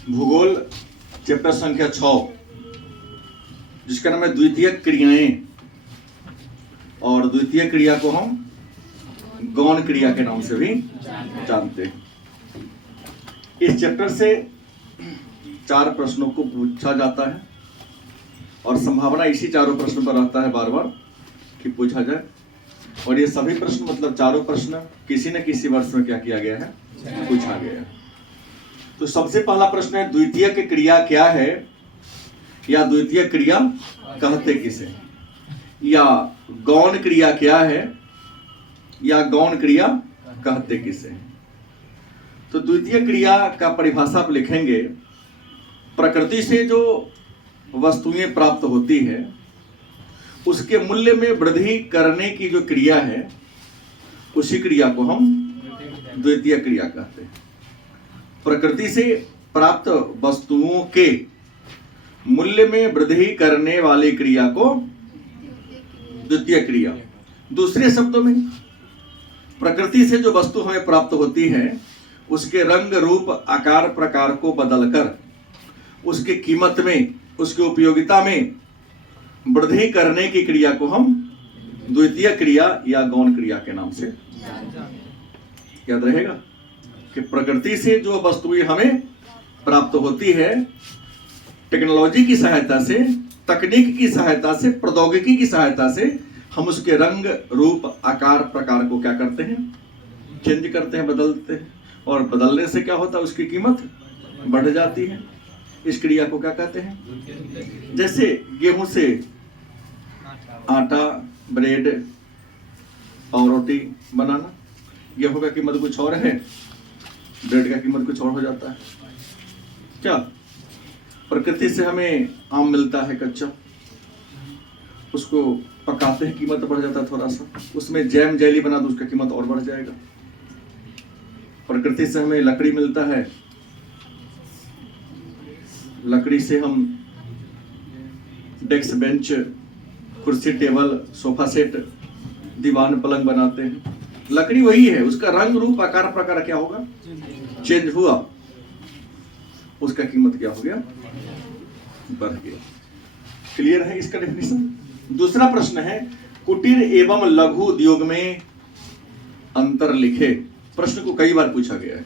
भूगोल चैप्टर संख्या 6, जिसका नाम है द्वितीयक क्रियाएं, और द्वितीय क्रिया को हम गौण क्रिया के नाम से भी जानते हैं। इस चैप्टर से 4 प्रश्नों को पूछा जाता है और संभावना इसी चारों प्रश्न पर रहता है बार बार कि पूछा जाए। और ये सभी प्रश्न मतलब चारों प्रश्न किसी न किसी वर्ष में क्या किया गया है, पूछा गया है। तो सबसे पहला प्रश्न है, द्वितीयक क्रिया क्या है, या द्वितीय क्रिया कहते किसे, या गौण क्रिया क्या है, या गौण क्रिया कहते किसे। तो द्वितीय क्रिया का परिभाषा आप लिखेंगे, प्रकृति से जो वस्तुएं प्राप्त होती है उसके मूल्य में वृद्धि करने की जो क्रिया है उसी क्रिया को हम द्वितीय क्रिया कहते हैं। प्रकृति से प्राप्त वस्तुओं के मूल्य में वृद्धि करने वाली क्रिया को द्वितीय क्रिया। दूसरे शब्दों में, प्रकृति से जो वस्तु हमें प्राप्त होती है उसके रंग रूप आकार प्रकार को बदलकर उसके कीमत में, उसकी उपयोगिता में वृद्धि करने की क्रिया को हम द्वितीय क्रिया या गौण क्रिया के नाम से याद रहेगा। कि प्रकृति से जो वस्तुएं हमें प्राप्त होती है, टेक्नोलॉजी की सहायता से, तकनीक की सहायता से, प्रौद्योगिकी की सहायता से हम उसके रंग रूप आकार प्रकार को क्या करते हैं, चेंज करते हैं, बदलते हैं, और बदलने से क्या होता है, उसकी कीमत बढ़ जाती है। इस क्रिया को क्या कहते हैं। जैसे गेहूं से आटा, ब्रेड और रोटी बनाना, गेहूं का कीमत कुछ और है, ब्रेड का कीमत कुछ और हो जाता है। क्या प्रकृति से हमें आम मिलता है कच्चा, उसको पकाते हैं कीमत बढ़ जाता है थोड़ा सा, उसमें जैम जेली बना तो उसका कीमत और बढ़ जाएगा। प्रकृति से हमें लकड़ी मिलता है, लकड़ी से हम डेस्क बेंच कुर्सी टेबल सोफा सेट दीवान पलंग बनाते हैं। लकड़ी वही है, उसका रंग रूप आकार प्रकार क्या होगा, चेंज हुआ, उसका कीमत क्या हो गया, बढ़ गया। क्लियर है इसका डेफिनेशन। दूसरा प्रश्न है, कुटीर एवं लघु उद्योग में अंतर लिखे। प्रश्न को कई बार पूछा गया है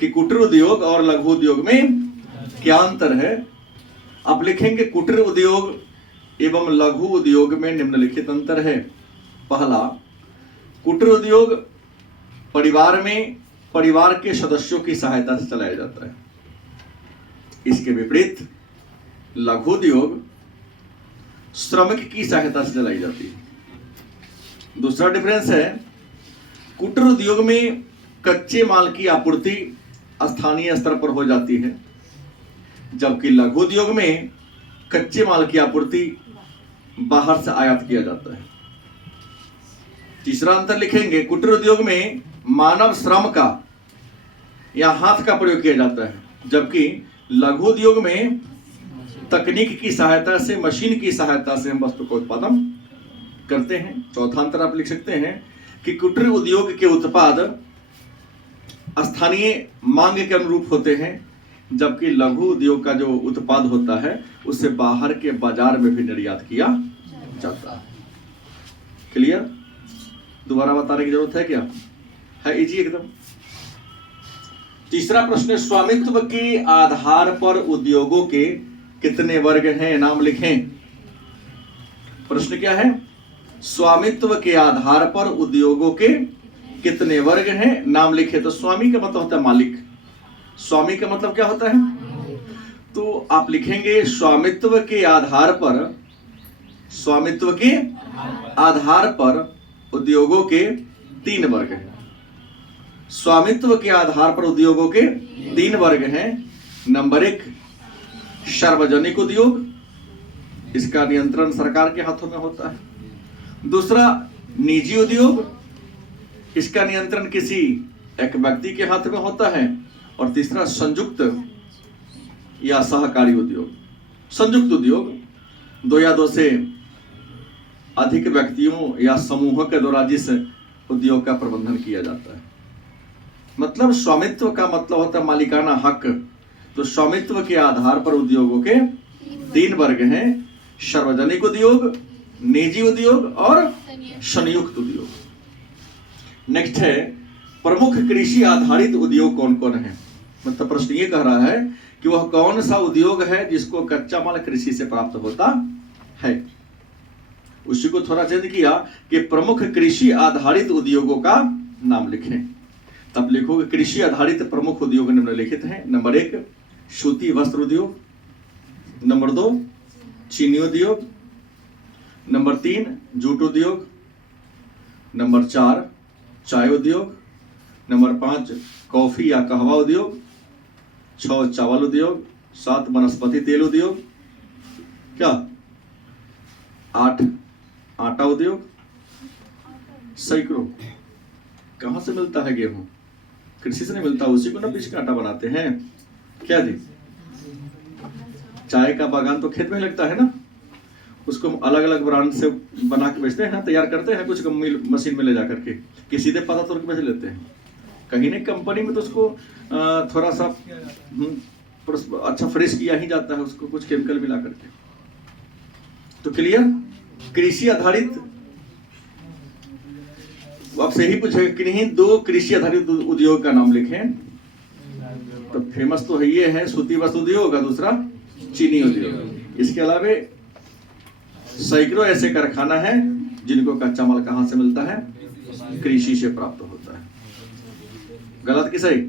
कि कुटीर उद्योग और लघु उद्योग में क्या अंतर है। आप लिखेंगे, कुटीर उद्योग एवं लघु उद्योग में निम्नलिखित अंतर है। पहला, कुटीर उद्योग परिवार में परिवार के सदस्यों की सहायता से चलाया जाता है। इसके विपरीत लघु उद्योग श्रमिक की सहायता से चलाई जाती है। दूसरा डिफरेंस है, कुटीर उद्योग में कच्चे माल की आपूर्ति स्थानीय स्तर पर हो जाती है, जबकि लघु उद्योग में कच्चे माल की आपूर्ति बाहर से आयात किया जाता है। तीसरा अंतर लिखेंगे, कुटीर उद्योग में मानव श्रम का या हाथ का प्रयोग किया जाता है, जबकि लघु उद्योग में तकनीक की सहायता से, मशीन की सहायता से हम वस्तु का उत्पादन करते हैं। चौथा अंतर आप लिख सकते हैं कि कुटीर उद्योग के उत्पाद स्थानीय मांग के अनुरूप होते हैं, जबकि लघु उद्योग का जो उत्पाद होता है उसे बाहर के बाजार में भी निर्यात किया जाता है। क्लियर? दोबारा बताने की जरूरत है क्या? है इजी एकदम। तीसरा प्रश्न, स्वामित्व के आधार पर उद्योगों के कितने वर्ग हैं, नाम लिखें। प्रश्न क्या है, स्वामित्व के आधार पर उद्योगों के कितने वर्ग हैं, नाम लिखे। तो स्वामी का मतलब होता है मालिक, स्वामी का मतलब क्या होता है। तो आप लिखेंगे, स्वामित्व के आधार पर, स्वामित्व के आधार पर उद्योगों के 3 वर्ग हैं। स्वामित्व के आधार पर उद्योगों के 3 वर्ग हैं। नंबर 1, सार्वजनिक उद्योग, इसका नियंत्रण सरकार के हाथों में होता है। दूसरा, निजी उद्योग, इसका नियंत्रण किसी एक व्यक्ति के हाथ में होता है। और तीसरा, संयुक्त या सहकारी उद्योग। संयुक्त उद्योग 2 या 2 से अधिक व्यक्तियों या समूहों के द्वारा जिस उद्योग का प्रबंधन किया जाता है। मतलब स्वामित्व का मतलब होता है मालिकाना हक। तो स्वामित्व के आधार पर उद्योगों के 3 वर्ग हैं, सार्वजनिक उद्योग, निजी उद्योग और संयुक्त उद्योग। नेक्स्ट है प्रमुख कृषि आधारित उद्योग कौन कौन है। मतलब प्रश्न ये कह रहा है कि वह कौन सा उद्योग है जिसको कच्चा माल कृषि से प्राप्त होता है। उसी को थोड़ा चेंज किया कि प्रमुख कृषि आधारित उद्योगों का नाम लिखें। तब लिखोगे कृषि आधारित प्रमुख उद्योग निम्नलिखित हैं। नंबर 1 सूती वस्त्र उद्योग, नंबर 2 चीनी उद्योग, नंबर 3 जूट उद्योग, नंबर 4 चाय उद्योग, नंबर 5 कॉफी या कहवा उद्योग, 6 चावल उद्योग, 7 वनस्पति तेल उद्योग, क्या 8 आटा उद्योग। सैकड़ों कहां से मिलता है गेहूं? कृषि से नहीं मिलता, उसी को ना पीस के आटा बनाते हैं। क्या जी, चाय का बागान तो खेत में लगता है ना, उसको अलग अलग ब्रांड से बना के बेचते हैं, तैयार करते हैं कुछ मशीन में ले जा करके, कि सीधे पता तोड़ के बेच लेते हैं। कहीं नहीं कंपनी में तो उसको थोड़ा सा अच्छा फ्रेश किया ही जाता है, उसको कुछ केमिकल मिला करके। तो क्लियर, कृषि आधारित आपसे यही पूछेगा कि नहीं 2 कृषि आधारित उद्योग का नाम लिखें। तो फेमस तो है, ये है सूती वस्त्र उद्योग और दूसरा चीनी उद्योग। इसके अलावा सैकड़ों ऐसे कारखाना है जिनको कच्चा माल कहां से मिलता है? कृषि से प्राप्त होता है। गलत कि सही?